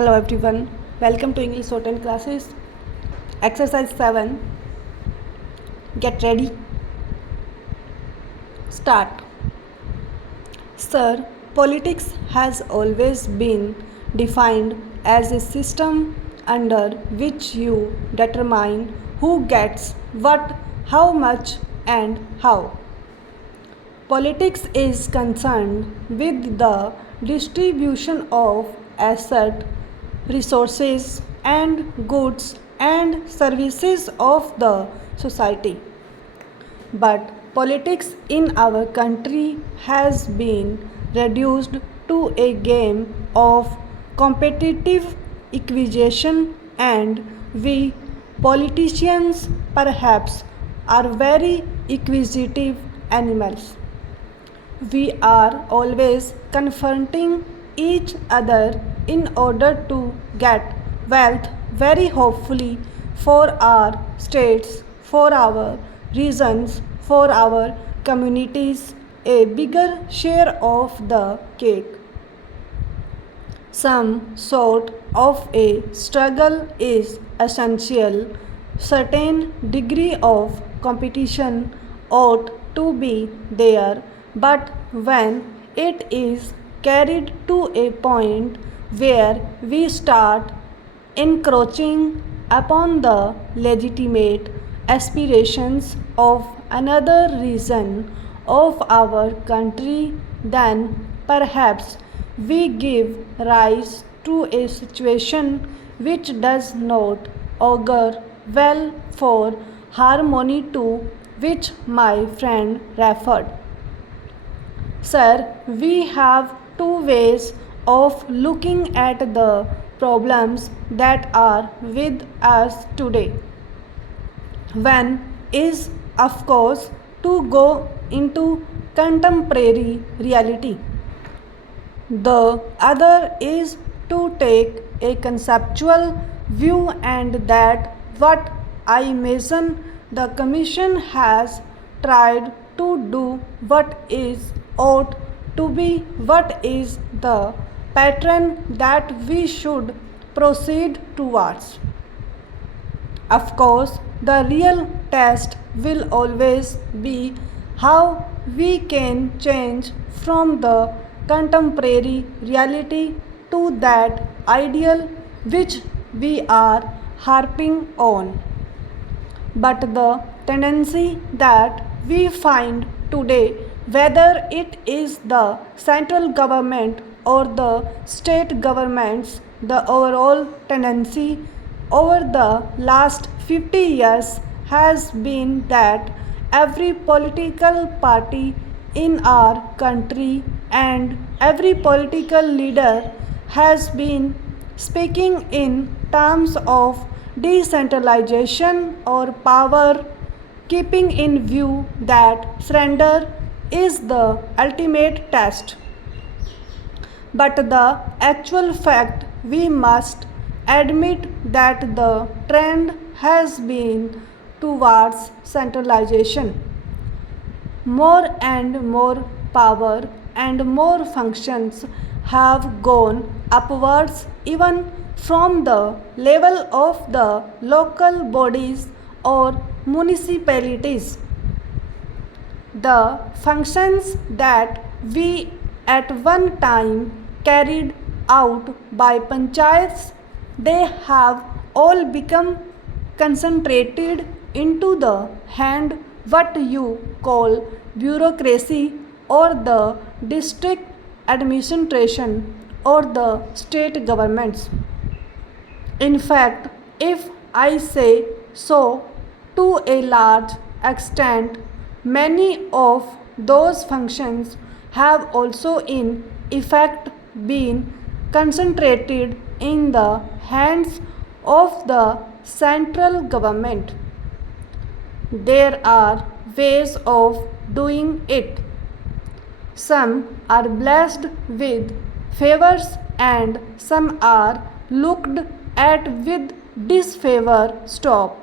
Hello everyone, welcome to English Shorthand classes. Exercise 7. Get ready. Start. Sir, politics has always been defined as a system under which you determine who gets what, how much, and how. Politics is concerned with the distribution of assets, resources, and goods and services of the society. But politics in our country has been reduced to a game of competitive equation, and we politicians perhaps are very acquisitive animals. We are always confronting each other in order to get wealth, very hopefully for our states, for our regions, for our communities, a bigger share of the cake. Some sort of a struggle is essential. Certain degree of competition ought to be there, but when it is carried to a point where we start encroaching upon the legitimate aspirations of another region of our country, then perhaps we give rise to a situation which does not augur well for harmony to which my friend referred. Sir, we have two ways of looking at the problems that are with us today. One is, of course, to go into contemporary reality. The other is to take a conceptual view, and that what I imagine the Commission has tried to do what is ought to be, what is the pattern that we should proceed towards. Of course, the real test will always be how we can change from the contemporary reality to that ideal which we are harping on. But the tendency that we find today, whether it is the central government or the state governments, the overall tendency over the last 50 years has been that every political party in our country and every political leader has been speaking in terms of decentralization or power, keeping in view that surrender is the ultimate test. But the actual fact, we must admit that the trend has been towards centralization. More and more power and more functions have gone upwards, even from the level of the local bodies or municipalities. The functions that we at one time carried out by panchayats, they have all become concentrated into the hand what you call bureaucracy or the district administration or the state governments. In fact, if I say so, to a large extent, many of those functions have also in effect been concentrated in the hands of the central government. There are ways of doing it. Some are blessed with favors and some are looked at with disfavor. Stop.